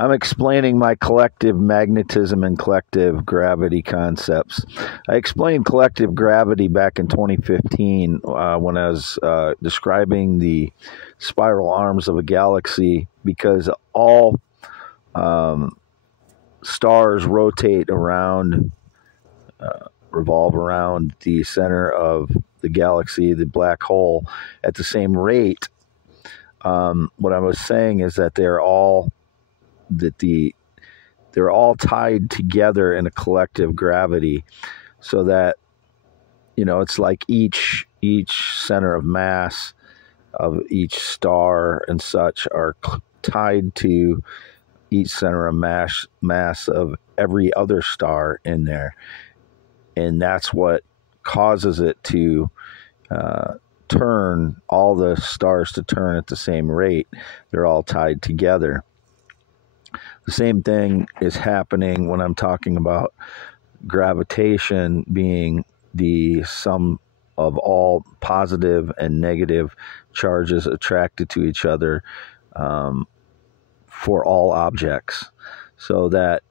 I'm explaining my collective magnetism and collective gravity concepts. I explained collective gravity back in 2015 when I was describing the spiral arms of a galaxy, because all stars rotate around, revolve around the center of the galaxy, the black hole, at the same rate. What I was saying is that they're all tied together in a collective gravity, so that it's like each center of mass of each star and such are tied to each center of mass of every other star in there, and that's what causes it to turn, all the stars to turn at the same rate. They're all tied together. The same thing is happening when I'm talking about gravitation being the sum of all positive and negative charges attracted to each other for all objects. So that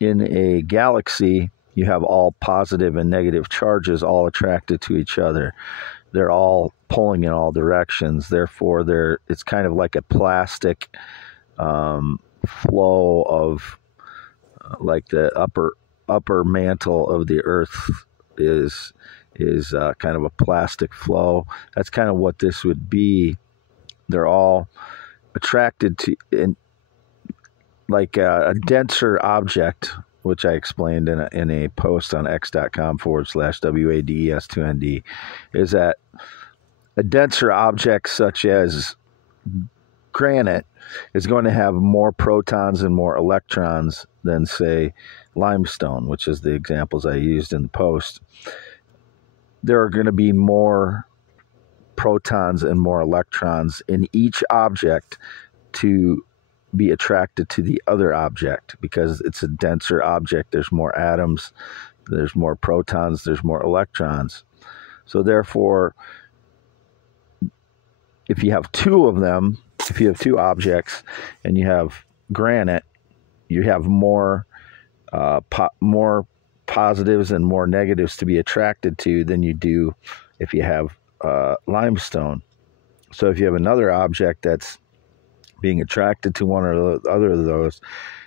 in a galaxy, you have all positive and negative charges all attracted to each other. They're all pulling in all directions. Therefore, it's kind of like a plastic flow of like the upper mantle of the Earth is kind of a plastic flow. That's kind of what this would be. They're all attracted to, like a denser object, which I explained in a post on x.com/WADES2ND, is that a denser object such as granite is going to have more protons and more electrons than, say, limestone, which is the examples I used in the post. There are going to be more protons and more electrons in each object to be attracted to the other object, because it's a denser object. There's more atoms, there's more protons, there's more electrons. So therefore, if you have two of them, if you have two objects and you have granite, you have more positives and more negatives to be attracted to than you do if you have limestone. So if you have another object that's being attracted to one or the other of those,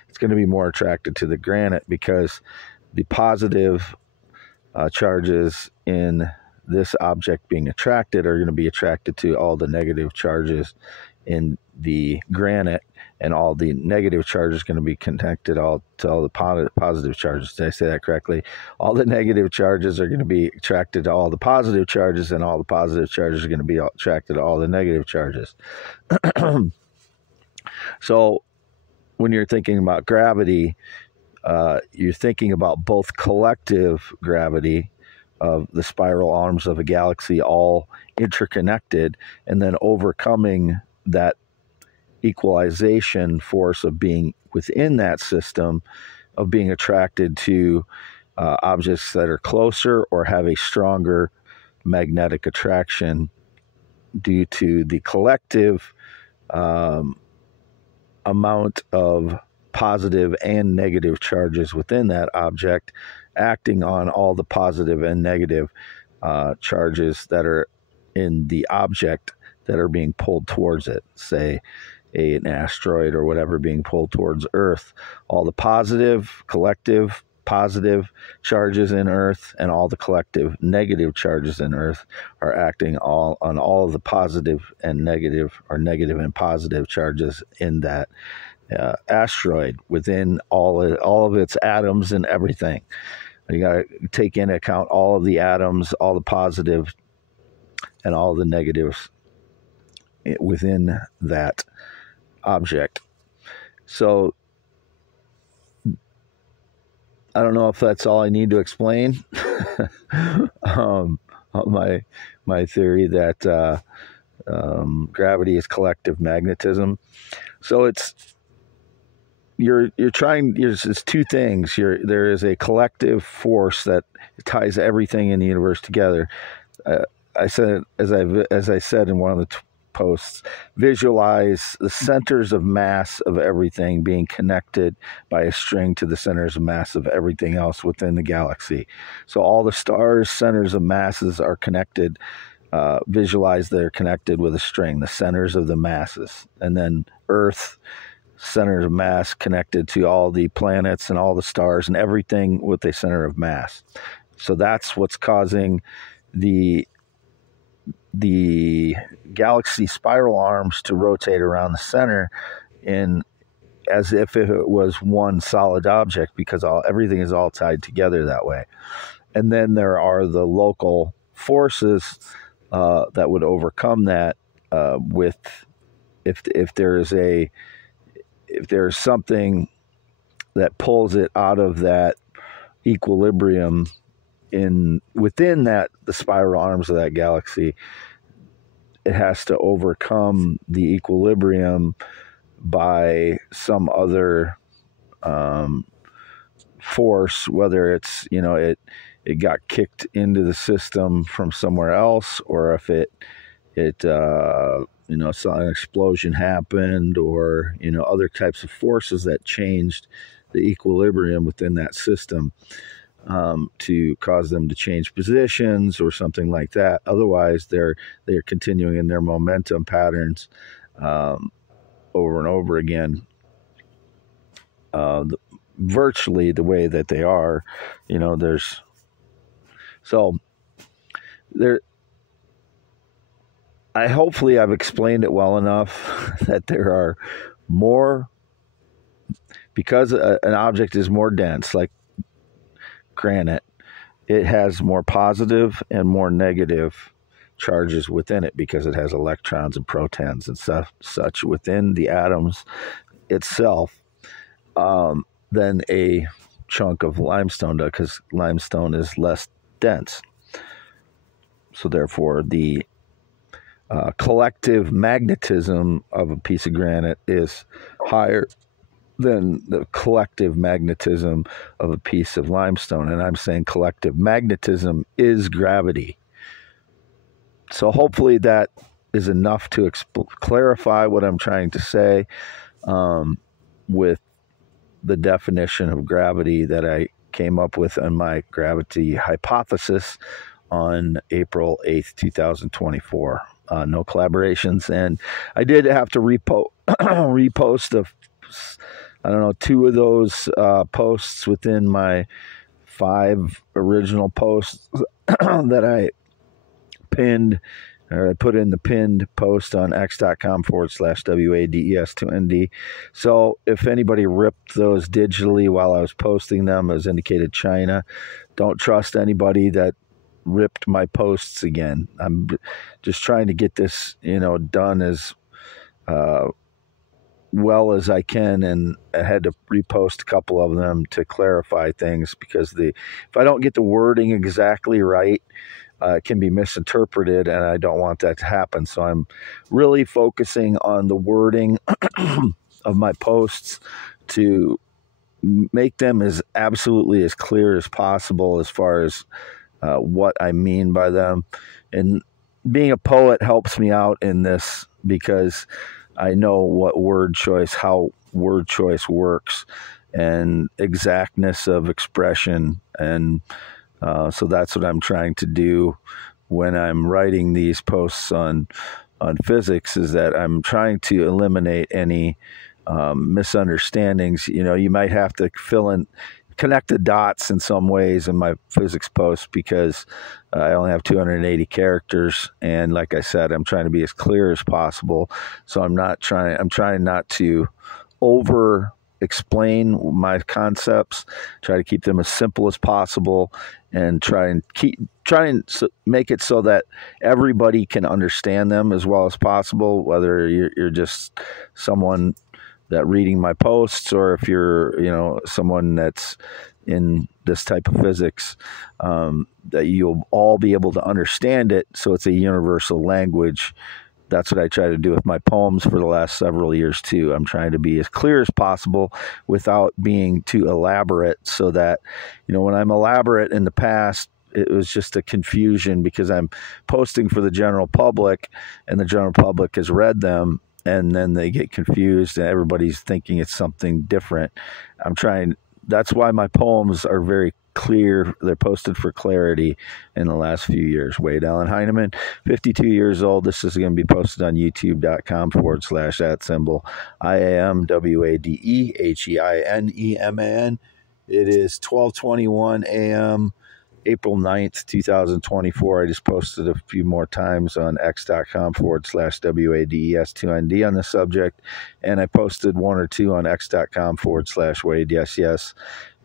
it's going to be more attracted to the granite, because the positive charges in this object being attracted are going to be attracted to all the negative charges in the granite, and all the negative charges going to be connected to all the positive charges. Did I say that correctly? All the negative charges are going to be attracted to all the positive charges, and all the positive charges are going to be attracted to all the negative charges. So when you're thinking about gravity, you're thinking about both collective gravity of the spiral arms of a galaxy, all interconnected, and then overcoming that equalization force of being within that system, of being attracted to objects that are closer or have a stronger magnetic attraction due to the collective amount of positive and negative charges within that object, acting on all the positive and negative charges that are in the object that are being pulled towards it, say an asteroid or whatever being pulled towards Earth. All the collective positive charges in Earth and all the collective negative charges in Earth are acting on all of the positive and negative, or negative and positive charges in that asteroid, within all of its atoms and everything. You got to take into account all of the atoms, all the positive and all the negatives within that object. So I don't know if that's all I need to explain. My theory that gravity is collective magnetism. So it's two things. There is a collective force that ties everything in the universe together. I said, as I said in one of the posts visualize the centers of mass of everything being connected by a string to the centers of mass of everything else within the galaxy. So all the stars' centers of masses are connected. Visualize they're connected with a string, the centers of the masses. And then Earth, centers of mass connected to all the planets and all the stars and everything with a center of mass. So that's what's causing the galaxy spiral arms to rotate around the center in as if it was one solid object, because everything is all tied together that way. And then there are the local forces that would overcome that with if there's something that pulls it out of that equilibrium within the spiral arms of that galaxy, it has to overcome the equilibrium by some other force, whether it's it got kicked into the system from somewhere else, or if an explosion happened, or other types of forces that changed the equilibrium within that system to cause them to change positions or something like that. Otherwise, they're continuing in their momentum patterns over and over again, virtually the way that they are. Hopefully I've explained it well enough that there are more, because an object is more dense, like granite, it has more positive and more negative charges within it, because it has electrons and protons and such within the atoms itself, than a chunk of limestone does, because limestone is less dense. So therefore, the collective magnetism of a piece of granite is higher than the collective magnetism of a piece of limestone. And I'm saying collective magnetism is gravity. So hopefully that is enough to clarify what I'm trying to say with the definition of gravity that I came up with in my gravity hypothesis on April 8th, 2024. No collaborations. And I did have to repost two of those posts within my 5 original posts that I pinned, or I put in the pinned post on x.com/WADES2ND. So if anybody ripped those digitally while I was posting them, as indicated China, don't trust anybody that ripped my posts again. I'm just trying to get this, done as well as I can, and I had to repost a couple of them to clarify things, because if I don't get the wording exactly right, it can be misinterpreted, and I don't want that to happen. So I'm really focusing on the wording of my posts to make them as absolutely as clear as possible as far as what I mean by them. And being a poet helps me out in this, because I know how word choice works, and exactness of expression. And so that's what I'm trying to do when I'm writing these posts on physics, is that I'm trying to eliminate any misunderstandings. You might have to connect the dots in some ways in my physics posts, because I only have 280 characters. And like I said, I'm trying to be as clear as possible. So I'm trying not to over explain my concepts, try to keep them as simple as possible, and try and make it so that everybody can understand them as well as possible, whether you're just someone that reading my posts, or if you're someone that's in this type of physics, that you'll all be able to understand it, so it's a universal language. That's what I try to do with my poems for the last several years too. I'm trying to be as clear as possible without being too elaborate, so that when I'm elaborate in the past, it was just a confusion because I'm posting for the general public, and the general public has read them, and then they get confused, and everybody's thinking it's something different. That's why my poems are very clear. They're posted for clarity in the last few years. Wade Allen Heineman, 52 years old. This is going to be posted on youtube.com/@symbol IAMWADEHEINEMAN. It is 12:21 a.m. April 9th, 2024. I just posted a few more times on x.com/WADES2ND on the subject. And I posted one or two on x.com/Wade, yes,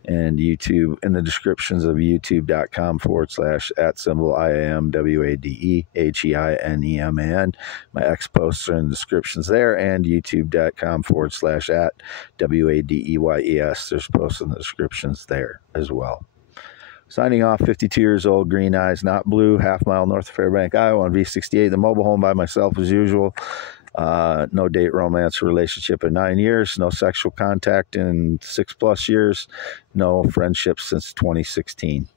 and YouTube in the descriptions of youtube.com/@symbol IAMWADEHEINEMAN. My X posts are in the descriptions there, and youtube.com/@WADEYES. There's posts in the descriptions there as well. Signing off, 52 years old, green eyes, not blue, half mile north of Fairbank, Iowa, on V68, the mobile home by myself as usual. No date, romance, relationship in 9 years. No sexual contact in 6+ years. No friendships since 2016.